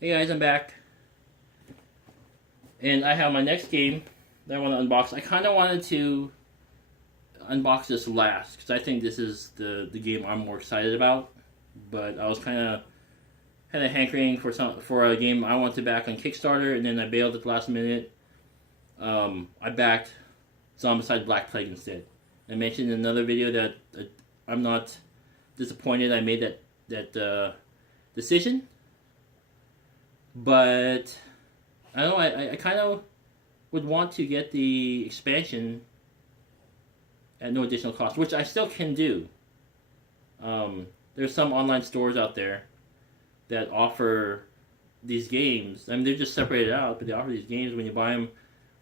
Hey guys, I'm back, and I have my next game that I want to unbox. I kind of wanted to unbox this last because I think this is the game I'm more excited about. But I was kind of hankering for a game I wanted to back on Kickstarter, and then I bailed at the last minute. I backed Zombicide Black Plague instead. I mentioned in another video that I'm not disappointed I made that decision, but I don't know. I kind of would want to get the expansion at no additional cost, which I still can do. There's some online stores out there that offer these games. I mean, they're just separated out, but they offer these games when you buy them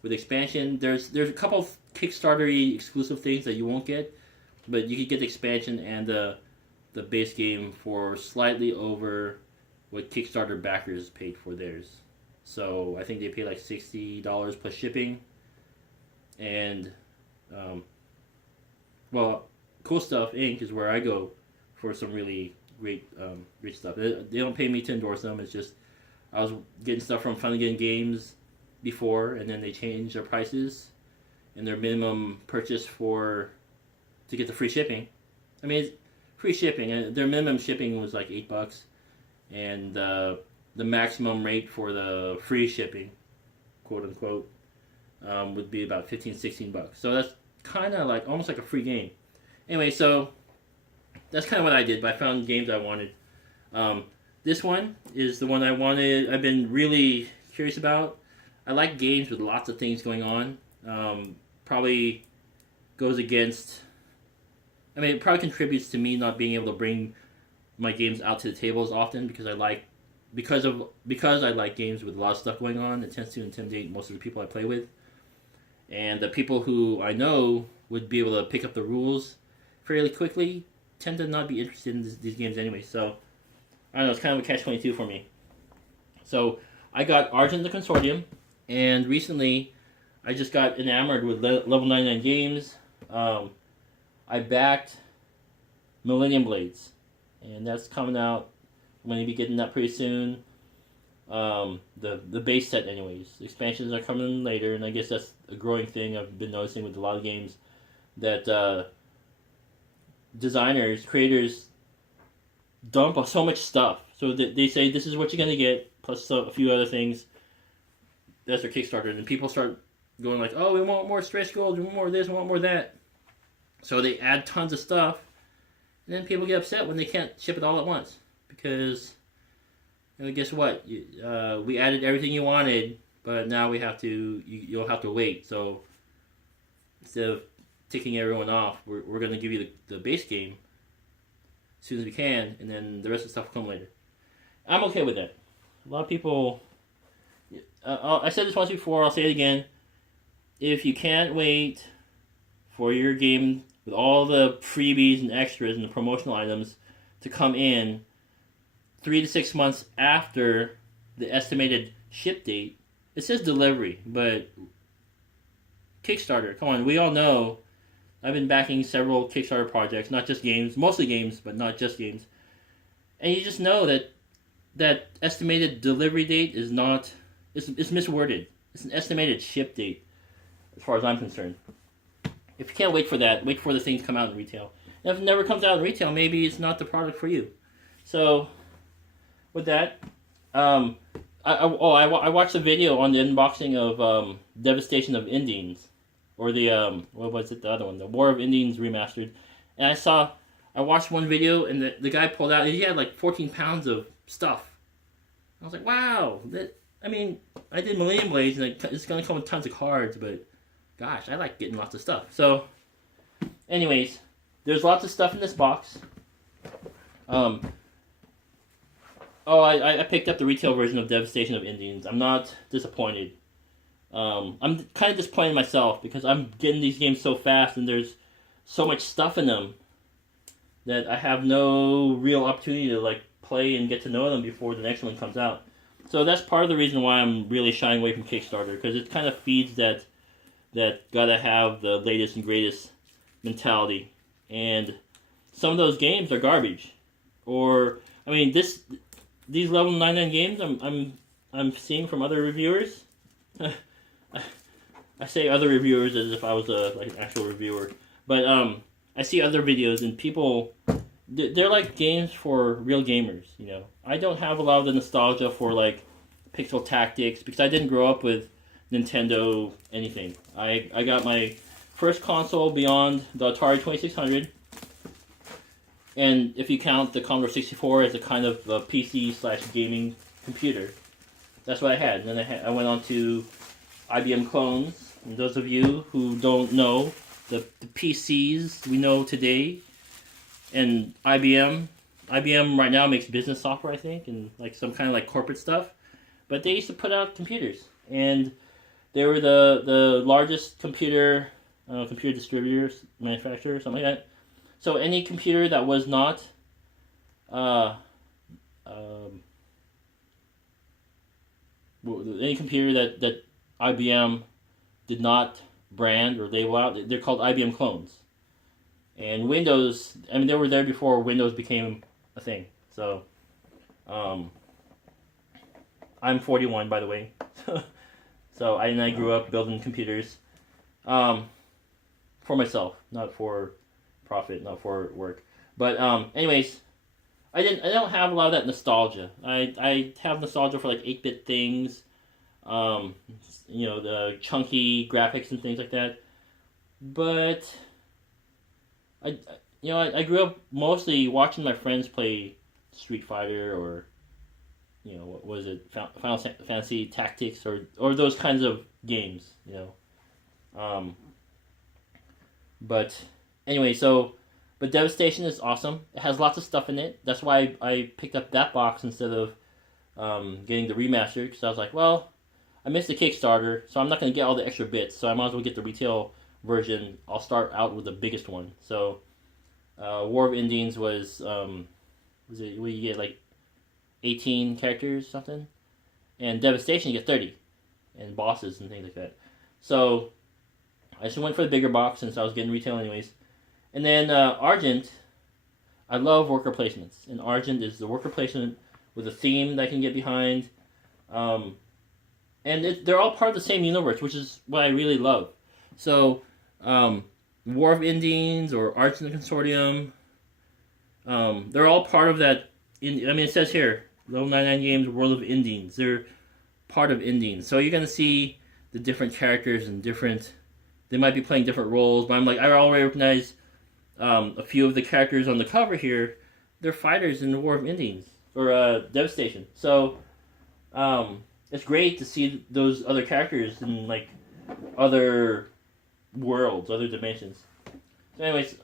with expansion. There's a couple of Kickstarter exclusive things that you won't get, but you could get the expansion and the base game for slightly over what Kickstarter backers paid for theirs. So I think they pay like $60 plus shipping, and well, Cool Stuff Inc. is where I go for some really great stuff. They don't pay me to endorse them. It's just I was getting stuff from Fun Again Games before, and then they changed their prices and their minimum purchase to get the free shipping. I mean, it's free shipping. Their minimum shipping was like $8, and the maximum rate for the free shipping, quote unquote, would be about $15-16. So that's kind of like almost like a free game. Anyway, so that's kind of what I did. But I found games I wanted. This one is the one I wanted. I've been really curious about. I like games with lots of things going on. Probably goes against. I mean, it probably contributes to me not being able to bring my games out to the table as often because I like games with a lot of stuff going on. It tends to intimidate most of the people I play with, and the people who I know would be able to pick up the rules fairly quickly tend to not be interested in these games anyway. So I don't know. It's kind of a catch-22 for me. So I got Argent the Consortium, and recently I just got enamored with Level 99 games. I backed Millennium Blades, and that's coming out. I'm going to be getting that pretty soon. The base set, anyways. The expansions are coming later, and I guess that's a growing thing I've been noticing with a lot of games that creators dump so much stuff. So they say this is what you're going to get, plus a few other things. That's their Kickstarter, and people start going like, oh, we want more stretch goals, we want more of this, we want more of that. So they add tons of stuff, and then people get upset when they can't ship it all at once. Because, guess what? We added everything you wanted, but now you'll have to wait. So instead of ticking everyone off, we're going to give you the base game as soon as we can, and then the rest of the stuff will come later. I'm okay with that. A lot of people... I said this once before, I'll say it again. If you can't wait for your game with all the freebies and extras and the promotional items to come in 3 to 6 months after the estimated ship date, it says delivery, but Kickstarter, come on, we all know. I've been backing several Kickstarter projects, not just games, mostly games, but not just games. And you just know that estimated delivery date is not, it's misworded. It's an estimated ship date, as far as I'm concerned. If you can't wait for that, wait for the thing to come out in retail. And if it never comes out in retail, maybe it's not the product for you. So, with that, I watched a video on the unboxing of Devastation of Indines, or the what was it, the other one, the War of Indines remastered, and I watched one video and the guy pulled out, and he had like 14 pounds of stuff. I was like, wow, I did Millennium Blades, and it's gonna come with tons of cards, but gosh, I like getting lots of stuff. So, anyways, there's lots of stuff in this box. I picked up the retail version of Devastation of Indines. I'm not disappointed. I'm kind of disappointed in myself because I'm getting these games so fast and there's so much stuff in them that I have no real opportunity to like play and get to know them before the next one comes out. So that's part of the reason why I'm really shying away from Kickstarter, because it kind of feeds that gotta have the latest and greatest mentality. And some of those games are garbage. Or, I mean, these level 99 games I'm seeing from other reviewers. I say other reviewers as if I was like an actual reviewer, but I see other videos and people, they're like games for real gamers. You know, I don't have a lot of the nostalgia for like pixel tactics because I didn't grow up with Nintendo anything. I got my first console beyond the Atari 2600, and if you count the Commodore 64 as a kind of PC/gaming computer, that's what I had. And then I went on to IBM clones. And those of you who don't know, the PCs we know today, and IBM right now makes business software, I think, and like some kind of like corporate stuff. But they used to put out computers, and they were the largest computer distributors, manufacturer, something like that. So any computer that was not any computer that IBM did not brand or label out, they're called IBM clones. And Windows, I mean, they were there before Windows became a thing. So, I'm 41, by the way. So I grew up building computers for myself, not for profit, not for work. But anyways, I don't have a lot of that nostalgia. I have nostalgia for like 8-bit things. You know, the chunky graphics and things like that. But I grew up mostly watching my friends play Street Fighter or, you know, what was it, Final Fantasy Tactics or those kinds of games, you know. But anyway, but Devastation is awesome. It has lots of stuff in it. That's why I picked up that box instead of getting the remaster, because I was like, well, I missed the Kickstarter, so I'm not going to get all the extra bits, so I might as well get the retail version. I'll start out with the biggest one. So, War of Indines was it, what you get, like 18 characters or something? And Devastation, you get 30, and bosses and things like that. So, I just went for the bigger box since I was getting retail anyways. And then Argent, I love worker placements, and Argent is the worker placement with a theme that I can get behind. And they're all part of the same universe, which is what I really love. So, War of Indines or Argent Consortium, they're all part of that. It says here, Level 99 Games, World of Indines. They're part of Indines. So you're going to see the different characters and they might be playing different roles, but I'm like, I already recognize a few of the characters on the cover here. They're fighters in the War of Indines, or Devastation. So, it's great to see those other characters in like other worlds, other dimensions. So, anyways,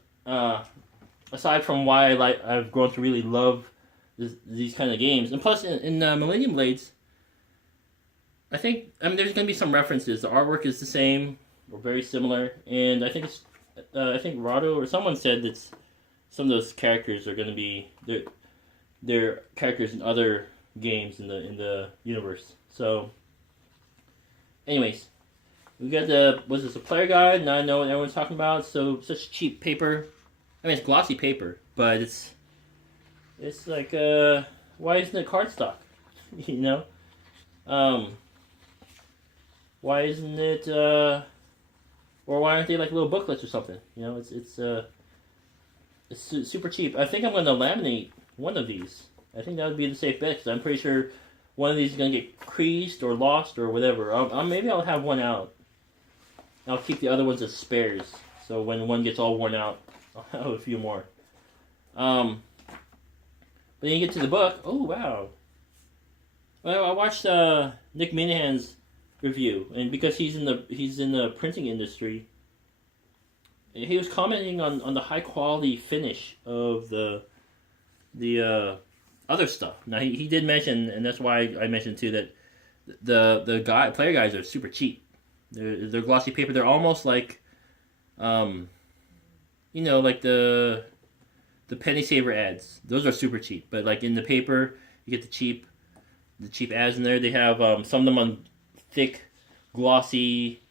aside from why I've grown to really love these kind of games, and plus in Millennium Blades, there's going to be some references. The artwork is the same or very similar, and I think Rado or someone said that some of those characters are going to be their characters in other games in the universe. So, anyways, we got the player guide. Now I know what everyone's talking about. So such cheap paper. It's glossy paper, but it's like why isn't it cardstock? You know, why isn't it or why aren't they like little booklets or something? You know, it's super cheap. I think I'm going to laminate one of these. I think that would be the safe bet, because I'm pretty sure one of these is going to get creased or lost or whatever. Maybe I'll have one out. I'll keep the other ones as spares, so when one gets all worn out, I'll have a few more. But then you get to the book. Oh, wow. Well, I watched Nick Minahan's review, and because he's in the printing industry, he was commenting on the high quality finish of the other stuff. Now he did mention, and that's why I mentioned too, that the player guides are super cheap. They're glossy paper. They're almost like, like the penny saver ads. Those are super cheap. But like in the paper, you get the cheap ads in there. They have some of them on thick, glossy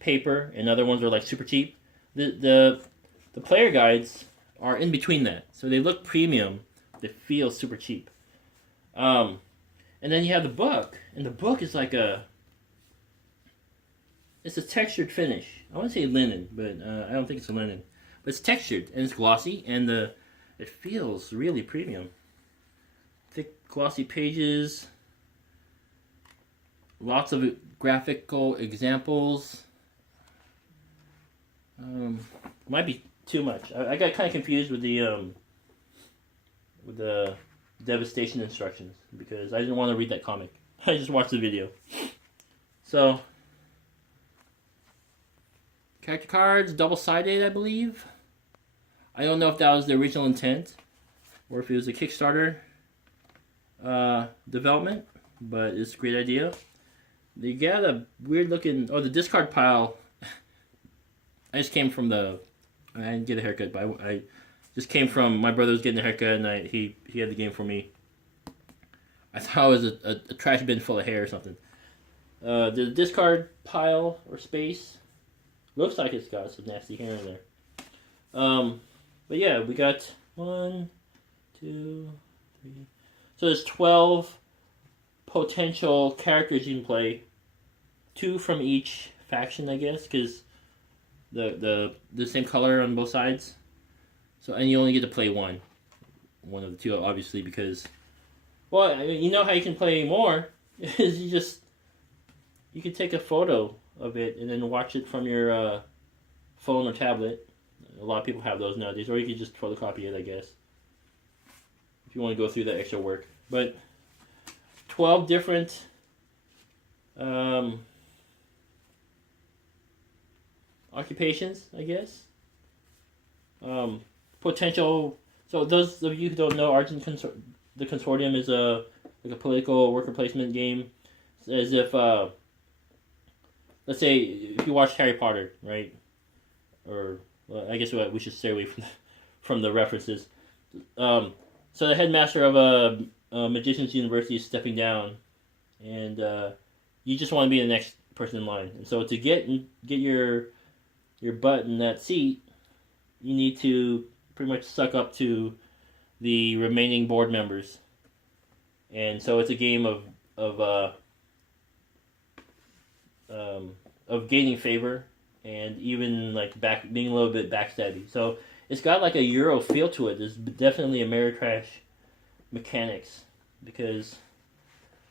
paper, and other ones are like super cheap. The player guides are in between that, so they look premium. They feel super cheap. And then you have the book, and the book is like it's a textured finish. I want to say linen, but I don't think it's a linen. But it's textured and it's glossy, and it feels really premium. Thick, glossy pages, lots of graphical examples. Might be too much. I got kind of confused with the devastation instructions because I didn't want to read that comic. I just watched the video. So, character cards, double-sided, I believe. I don't know if that was the original intent or if it was a Kickstarter development, but it's a great idea. They got a weird looking. Oh, the discard pile. I just came from I didn't get a haircut, but I just came from my brother was getting a haircut, and he had the game for me. I thought it was a trash bin full of hair or something. The discard pile or space looks like it's got some nasty hair in there. But yeah, we got 1, 2, 3. So there's 12 potential characters you can play. 2 from each faction, I guess, because the same color on both sides. So, and you only get to play one of the 2, obviously, because, well, you know how you can play more is you can take a photo of it and then watch it from your phone or tablet. A lot of people have those nowadays, or you can just photocopy it, I guess, if you want to go through that extra work. But 12 different occupations, I guess. Potential. So those of you who don't know, Argent the Consortium is a political worker placement game. It's as if let's say if you watch Harry Potter, right? Or well, I guess we should stay away from the references. So the headmaster of a magician's university is stepping down, and you just want to be the next person in line. And so to get your butt in that seat, you need to pretty much suck up to the remaining board members. And so it's a game of gaining favor and even like being a little bit backstabby. So it's got like a Euro feel to it. There's definitely Ameritrash mechanics because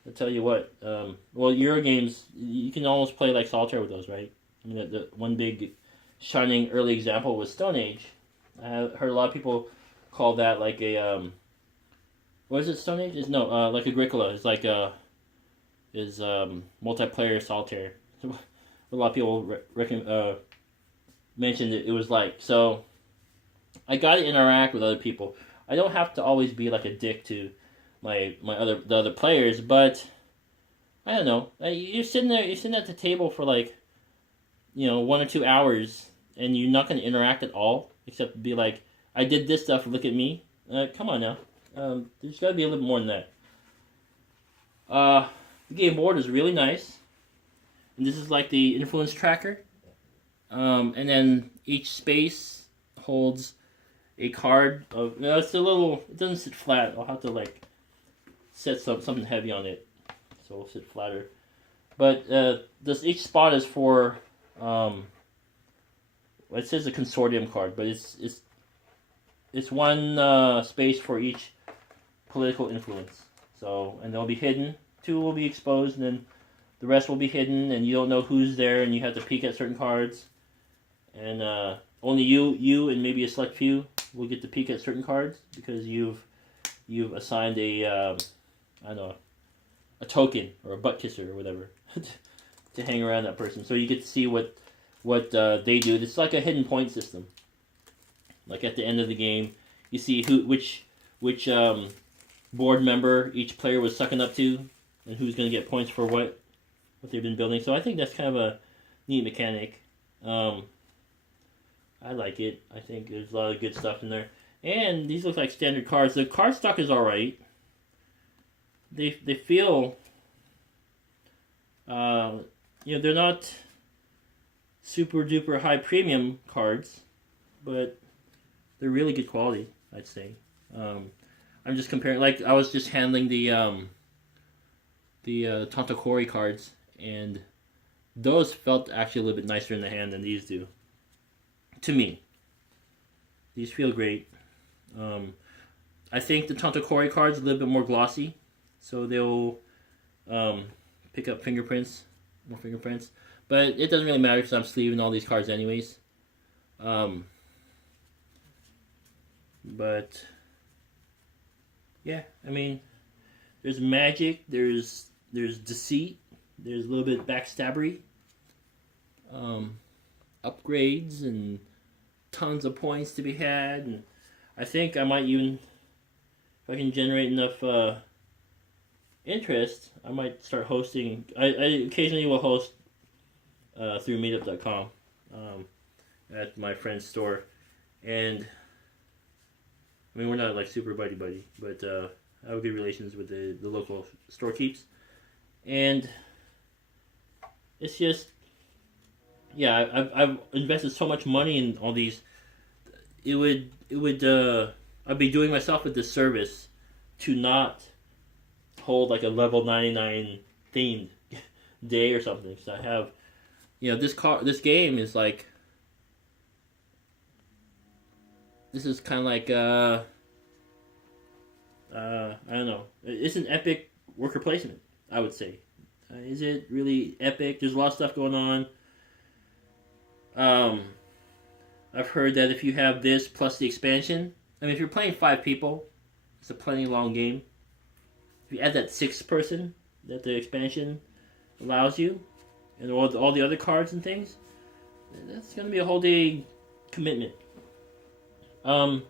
I'll tell you what. Well, Euro games you can almost play like solitaire with those, right? I mean, the one big shining early example was Stone Age. I heard a lot of people call that like a what is it? Stone Age? Like Agricola. It's like multiplayer solitaire. A lot of people mentioned it was like. So I got to interact with other people. I don't have to always be like a dick to the other players, but I don't know. You're sitting there. You're sitting at the table for like 1 or 2 hours, and you're not going to interact at all, except be like, I did this stuff, look at me. Come on now. There's got to be a little more than that. The game board is really nice. And this is like the influence tracker. And then each space holds a card of... it's it doesn't sit flat. I'll have to like set something heavy on it. So it'll sit flatter. But each spot is for... it says a consortium card, but it's one space for each political influence. So, and they'll be hidden. 2 will be exposed, and then the rest will be hidden, and you don't know who's there, and you have to peek at certain cards. And only you and maybe a select few will get to peek at certain cards because you've assigned a token or a butt kisser or whatever to hang around that person. So you get to see what they do. It's like a hidden point system. Like at the end of the game, you see which board member each player was sucking up to, and who's going to get points for what they've been building. So I think that's kind of a neat mechanic. I like it. I think there's a lot of good stuff in there. And these look like standard cards. The card stock is alright. They feel... they're not super duper high premium cards, but they're really good quality, I'd say. I'm just comparing. Like I was just handling the Tantakori cards, and those felt actually a little bit nicer in the hand than these do. To me, these feel great. I think the Tantakori cards are a little bit more glossy, so they'll pick up more fingerprints. But it doesn't really matter because I'm sleeving all these cards anyways. But yeah, I mean, there's magic, there's deceit, there's a little bit backstabbery, upgrades, and tons of points to be had. And I think I might even, if I can generate enough interest, I might start hosting. I occasionally will host through meetup.com at my friend's store. And I mean, we're not like super buddy, but I have good relations with the local store keeps. And it's just, yeah, I've invested so much money in all these. It would I'd be doing myself a disservice to not hold like a level 99 themed day or something. So I have, this game is like, this is kind of like I don't know. It's an epic worker placement, I would say. Is it really epic? There's a lot of stuff going on. I've heard that if you have this plus the expansion, I mean, if you're playing 5 people, it's a plenty long game. If you add that 6th person that the expansion allows you, and all the other cards and things, that's going to be a whole day commitment. I'm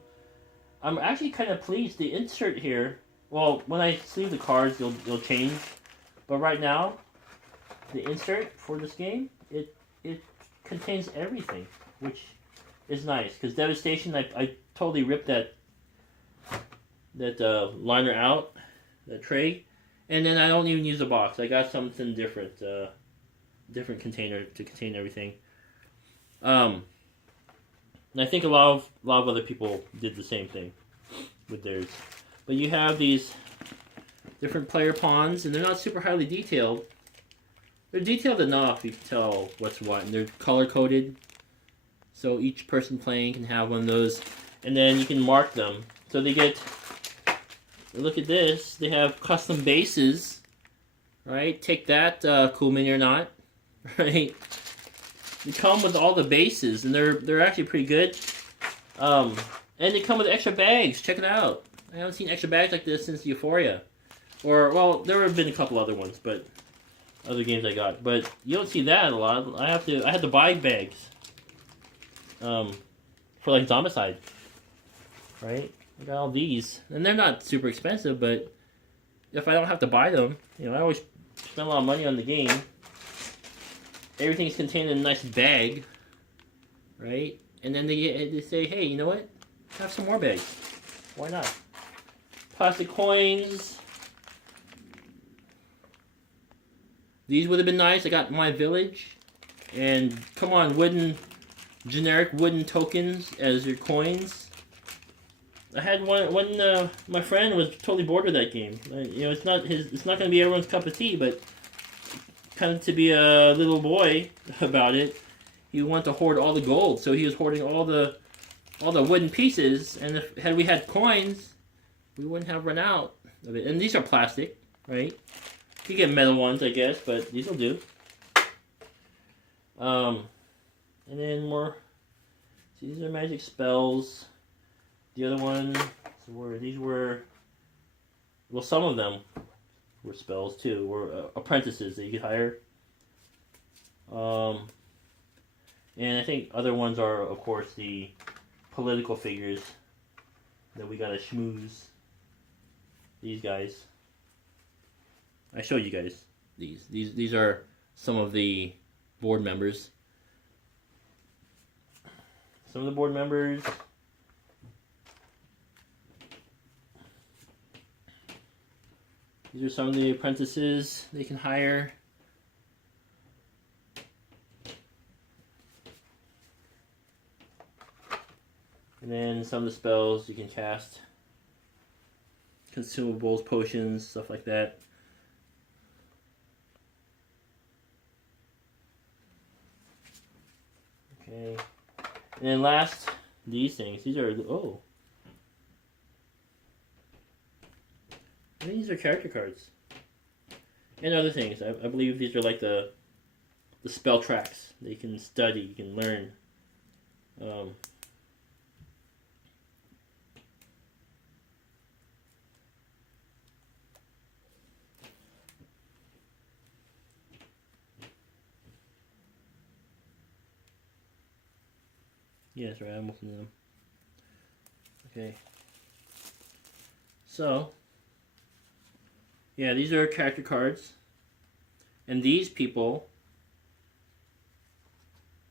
actually kind of pleased. The insert here, well, when I sleeve the cards, they'll change. But right now, the insert for this game, it contains everything, which is nice. Because Devastation, I totally ripped that liner out, that tray, and then I don't even use a box. I got something different, different container to contain everything. And I think a lot of other people did the same thing with theirs. But you have these different player pawns, and they're not super highly detailed. They're detailed enough you can tell what's what, and they're color coded. So each person playing can have one of those, and then you can mark them. So they get, look at this, they have custom bases, right? Take that, cool mini or not, right? They come with all the bases, and they're actually pretty good. And they come with extra bags. Check it out. I haven't seen extra bags like this since Euphoria. Or, well, there have been a couple other ones, but other games I got. But you don't see that a lot. I had to buy bags. For like Zombicide. Right? I got all these. And they're not super expensive, but if I don't have to buy them, I always spend a lot of money on the game. Everything's contained in a nice bag, right? And then they say, hey, you know what? Have some more bags. Why not? Plastic coins. These would have been nice. I got My Village. And come on, generic wooden tokens as your coins. I had one when my friend was totally bored with that game. It's not going to be everyone's cup of tea, but kind of to be a little boy about it, he wanted to hoard all the gold, so he was hoarding all the wooden pieces. And had we had coins, we wouldn't have run out of it. And these are plastic, right? You can get metal ones, I guess, but these will do. And then more. See, these are magic spells. The other ones were, well, some of them were spells too, were apprentices that you could hire. And I think other ones are, of course, the political figures that we gotta schmooze. These guys. I showed you guys these. These are some of the board members. Some of the board members. These are some of the apprentices they can hire. And then some of the spells you can cast. consumables, potions, stuff like that. Okay. And then last, these things. These are, oh. I think these are character cards. And other things. I believe these are like the spell tracks. They can study, you can learn. Yeah, that's right, I'm opening them. Okay. So, yeah, these are character cards. And these people,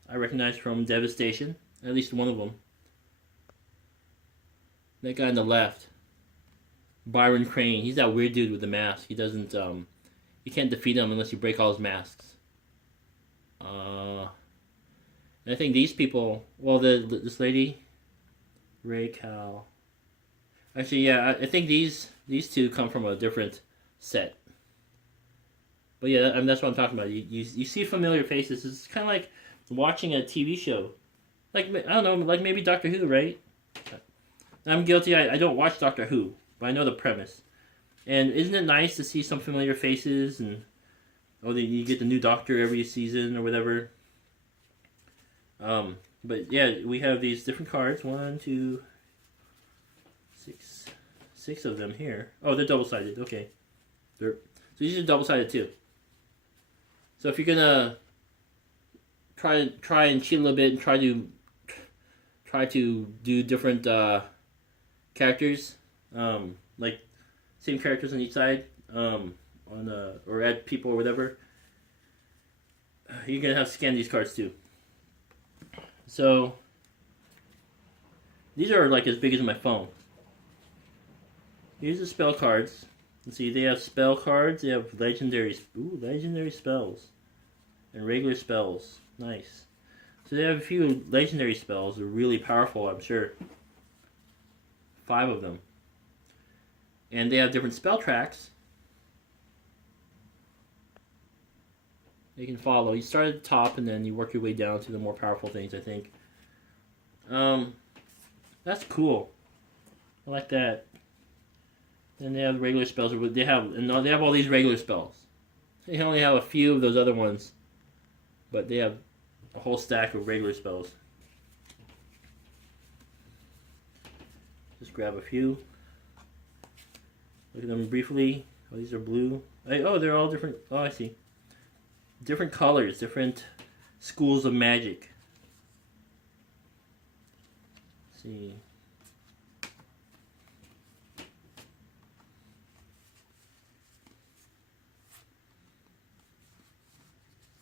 I recognize from Devastation. At least one of them. That guy on the left. Byron Crane. He's that weird dude with the mask. He doesn't, you can't defeat him unless you break all his masks. And I think these people, well, this lady, Ray Cal. Actually, yeah, I think these two come from a different set. But yeah, that's what I'm talking about. You see familiar faces. It's kind of like watching a TV show. Like, I don't know, like maybe Doctor Who, right? I'm guilty. I don't watch Doctor Who, but I know the premise. And isn't it nice to see some familiar faces and you get the new Doctor every season or whatever. But yeah, we have these different cards. 1, 2, 6 of them here. Oh, they're double-sided. Okay, so these are double-sided too. So if you're gonna try and cheat a little bit and try to do different characters, like same characters on each side, or add people or whatever, you're gonna have to scan these cards too. So these are like as big as my phone. Here's the spell cards. Let's see, they have spell cards, they have legendary spells, and regular spells. Nice. So they have a few legendary spells. They're really powerful, I'm sure. 5 of them. And they have different spell tracks. You can follow. You start at the top and then you work your way down to the more powerful things, I think. That's cool. I like that. Then they have regular spells. They have all these regular spells. They only have a few of those other ones, but they have a whole stack of regular spells. Just grab a few. Look at them briefly. Oh, these are blue. Oh, they're all different. Oh, I see. Different colors, different schools of magic. Let's see.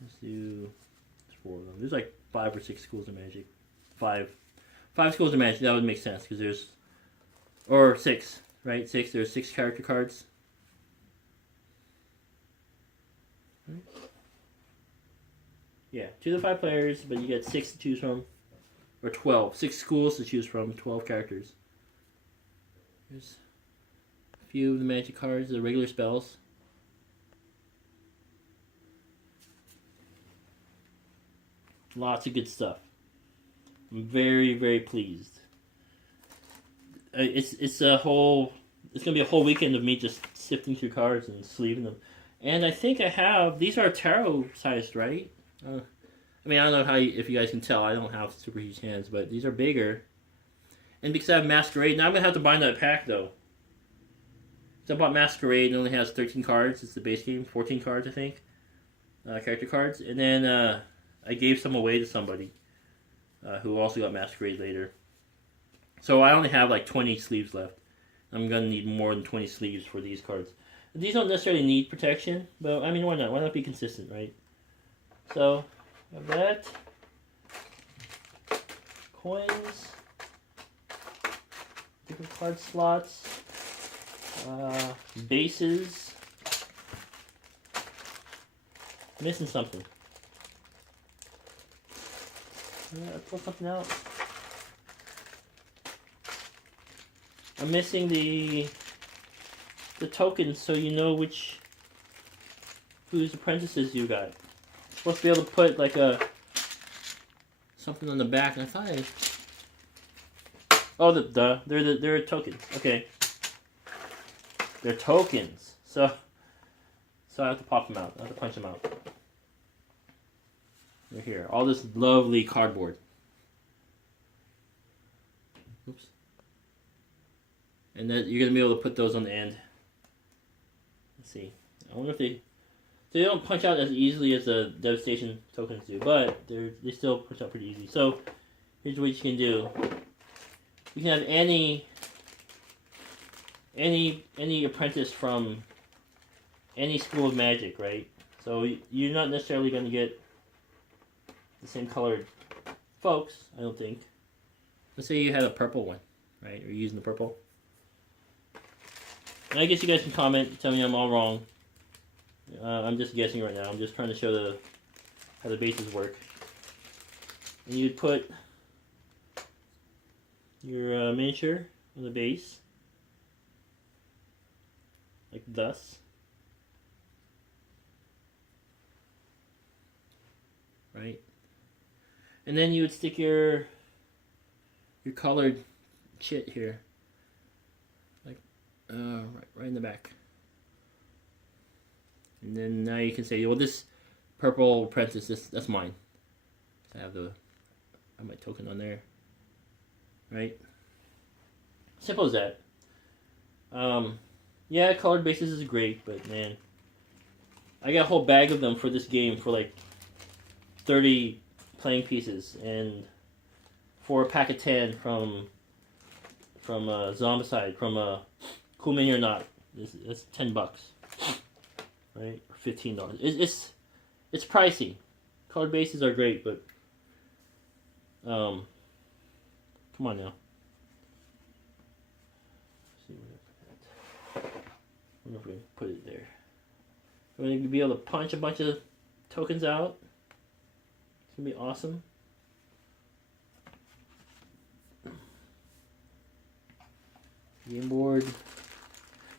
Let's do 4 of them. There's like 5 or 6 schools of magic. 5 schools of magic. That would make sense because there's, or 6, right? 6. There's 6 character cards. Right. Yeah, 2 to 5 players, but you get 6 to choose from, or 12. 6 schools to choose from. 12 characters. There's a few of the magic cards, the regular spells. Lots of good stuff. I'm very, very pleased. It's gonna be a whole weekend of me just sifting through cards and sleeving them. And I think I have, these are tarot sized, right? I mean, I don't know if you guys can tell, I don't have super huge hands, but these are bigger. And because I have Masquerade, now I'm gonna have to buy another pack though. So I bought Masquerade, it only has 13 cards, it's the base game, 14 cards I think. Character cards. And then I gave some away to somebody who also got Masquerade later. So I only have like 20 sleeves left. I'm going to need more than 20 sleeves for these cards. These don't necessarily need protection, but I mean, why not? Why not be consistent, right? So, I have that. Coins. Different card slots. Bases. Missing something. I pulled something out. I'm missing the the tokens so you know whose apprentices you got. You're supposed to be able to put like something on the back, and I thought oh, they're tokens. Okay, they're tokens. So I have to pop them out. I have to punch them out. They're here. All this lovely cardboard. Oops. And then you're gonna be able to put those on the end. Let's see. I wonder if they don't punch out as easily as the Devastation tokens do, but they still punch out pretty easy. So here's what you can do. You can have any apprentice from any school of magic, right? So you're not necessarily going to get the same colored folks, I don't think. Let's say you had a purple one, right? You're using the purple. And I guess you guys can comment, tell me I'm all wrong. I'm just guessing right now. I'm just trying to show how the bases work. And you'd put your miniature on the base, like thus. Right? And then you would stick your colored chit here, like right in the back. And then now you can say, well, this purple apprentice, that's mine. I have my token on there, right? Simple as that. Yeah, colored bases is great, but man, I got a whole bag of them for this game for like 30 playing pieces, and for a pack of 10 from Zombicide, from Cool Mini or Not, that's $10. Right, or $15. It's pricey. Colored bases are great, but come on now. Let's see where I wonder if we can put it there. We're going to be able to punch a bunch of tokens out. It's gonna be awesome. Game board.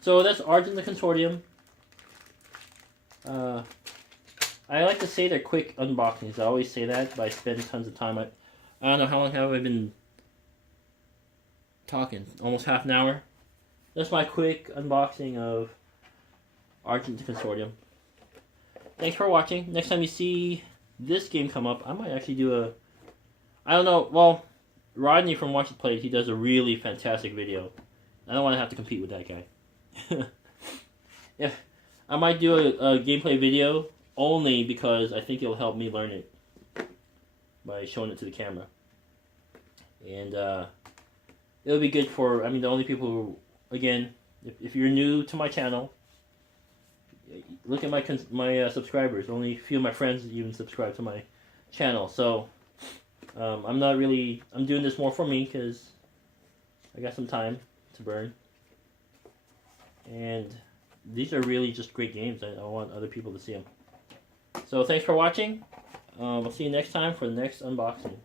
So that's Argent the Consortium. I like to say they're quick unboxings. I always say that, but I spend tons of time. I don't know, how long have I been talking? Almost half an hour. That's my quick unboxing of Argent the Consortium. Thanks for watching. Next time you see this game come up, I might actually do I don't know, well, Rodney from Watch It Plays, he does a really fantastic video. I don't want to have to compete with that guy. Yeah. I might do a gameplay video only because I think it'll help me learn it by showing it to the camera. And it'll be good for, the only people who, again, if you're new to my channel, look at my subscribers. Only a few of my friends even subscribe to my channel. So I'm doing this more for me because I got some time to burn. And these are really just great games. I want other people to see them. So thanks for watching. We'll see you next time for the next unboxing.